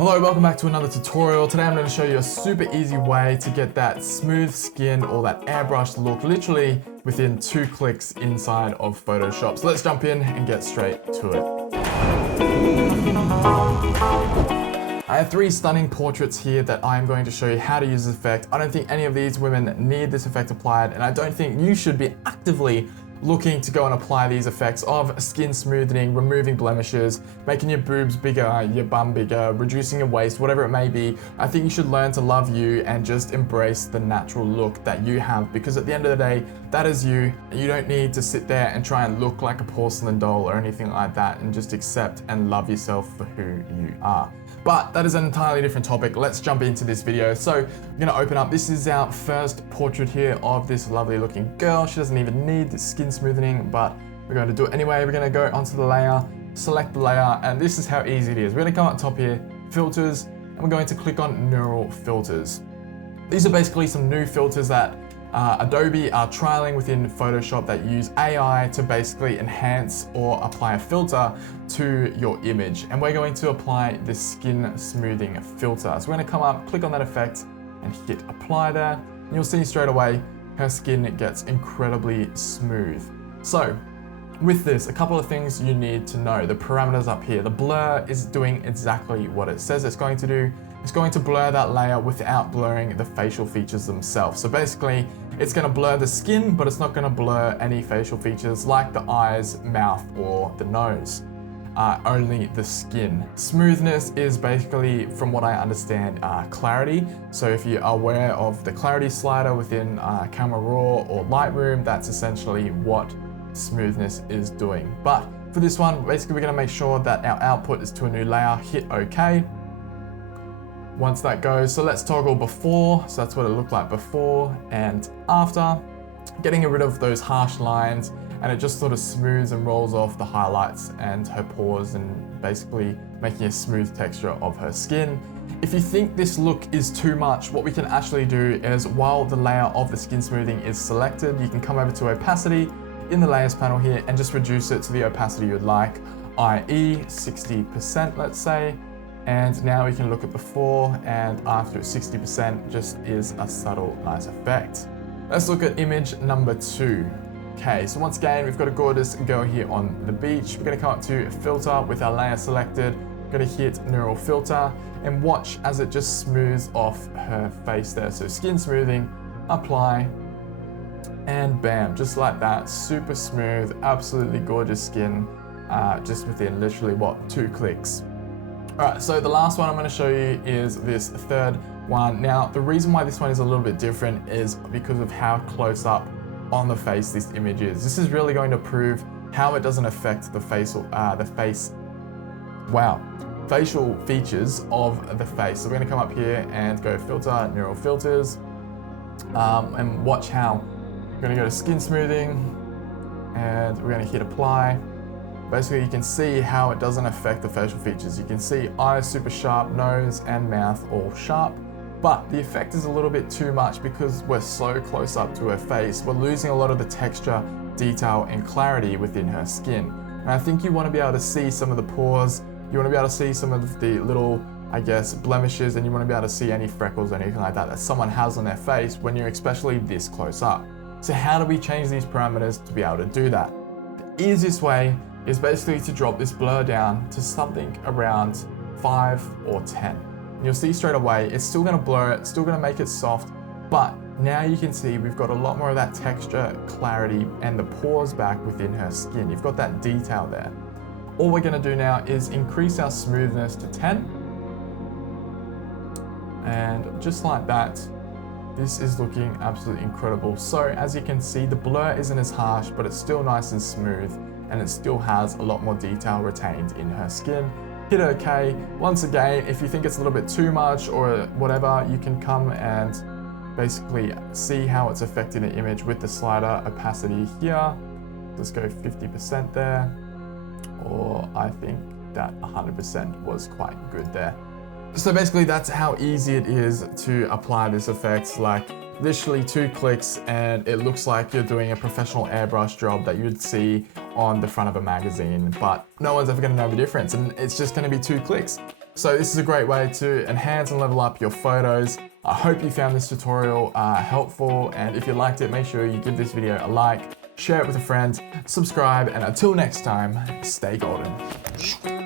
Hello, welcome back to another tutorial. Today I'm going to show you a super easy way to get that smooth skin or that airbrushed look literally within 2 clicks inside of Photoshop. So let's jump in and get straight to it. I have 3 stunning portraits here that I'm going to show you how to use this effect. I don't think any of these women need this effect applied, and I don't think you should be actively looking to go and apply these effects of skin smoothing, removing blemishes, making your boobs bigger, your bum bigger, reducing your waist, whatever it may be. I think you should learn to love you and just embrace the natural look that you have, because at the end of the day, that is you. You don't need to sit there and try and look like a porcelain doll or anything like that, and just accept and love yourself for who you are. But that is an entirely different topic. Let's jump into this video. So I'm gonna open up, this is our first portrait here of this lovely looking girl. She doesn't even need the skin smoothing, but we're going to do it anyway. We're gonna go onto the layer, select the layer, and this is how easy it is. We're gonna come up top here, filters, and we're going to click on neural filters. These are basically some new filters that Adobe are trialing within Photoshop that use AI to basically enhance or apply a filter to your image. And we're going to apply the skin smoothing filter. So we're going to come up, click on that effect and hit apply there. And you'll see straight away her skin gets incredibly smooth. So with this, a couple of things you need to know. The parameters up here, the blur is doing exactly what it says it's going to do. It's going to blur that layer without blurring the facial features themselves. So basically, it's going to blur the skin, but it's not going to blur any facial features like the eyes, mouth, or the nose. Only the skin. Smoothness is basically, from what I understand, clarity. So if you are aware of the clarity slider within Camera Raw or Lightroom, that's essentially what smoothness is doing. But for this one, basically we're going to make sure that our output is to a new layer, hit OK. Once that goes, so let's toggle before, so that's what it looked like before and after, getting rid of those harsh lines, and it just sort of smooths and rolls off the highlights and her pores and basically making a smooth texture of her skin. If you think this look is too much, what we can actually do is, while the layer of the skin smoothing is selected, you can come over to opacity in the layers panel here and just reduce it to the opacity you'd like, i.e. 60%, let's say. And now we can look at before and after at 60%, just is a subtle, nice effect. Let's look at image number 2. Okay, so once again, we've got a gorgeous girl here on the beach. We're gonna come up to filter with our layer selected. We're gonna hit neural filter and watch as it just smooths off her face there. So skin smoothing, apply, and bam, just like that, super smooth, absolutely gorgeous skin, just within literally, 2 clicks. Alright, so the last one I'm going to show you is this third one. Now, the reason why this one is a little bit different is because of how close up on the face this image is. This is really going to prove how it doesn't affect the facial features of the face. So we're going to come up here and go filter, neural filters, and watch how we're going to go to skin smoothing, and we're going to hit apply. Basically, you can see how it doesn't affect the facial features. You can see eyes super sharp, nose and mouth all sharp, but the effect is a little bit too much because we're so close up to her face. We're losing a lot of the texture, detail and clarity within her skin. And I think you want to be able to see some of the pores, you want to be able to see some of the little, I guess, blemishes, and you want to be able to see any freckles or anything like that someone has on their face when you're especially this close up. So how do we change these parameters to be able to do that? The easiest way is basically to drop this blur down to something around 5 or 10. And you'll see straight away, it's still gonna blur it, still gonna make it soft, but now you can see we've got a lot more of that texture, clarity, and the pores back within her skin. You've got that detail there. All we're gonna do now is increase our smoothness to 10. And just like that, this is looking absolutely incredible. So as you can see, the blur isn't as harsh, but it's still nice and smooth, and it still has a lot more detail retained in her skin. Hit OK. Once again, if you think it's a little bit too much or whatever, you can come and basically see how it's affecting the image with the slider opacity here. Let's go 50% there, or I think that 100% was quite good there. So basically that's how easy it is to apply this effect. Like literally 2 clicks and it looks like you're doing a professional airbrush job that you'd see on the front of a magazine, but no one's ever gonna know the difference, and it's just gonna be 2 clicks. So this is a great way to enhance and level up your photos. I hope you found this tutorial helpful, and if you liked it, make sure you give this video a like, share it with a friend, subscribe, and until next time, stay golden.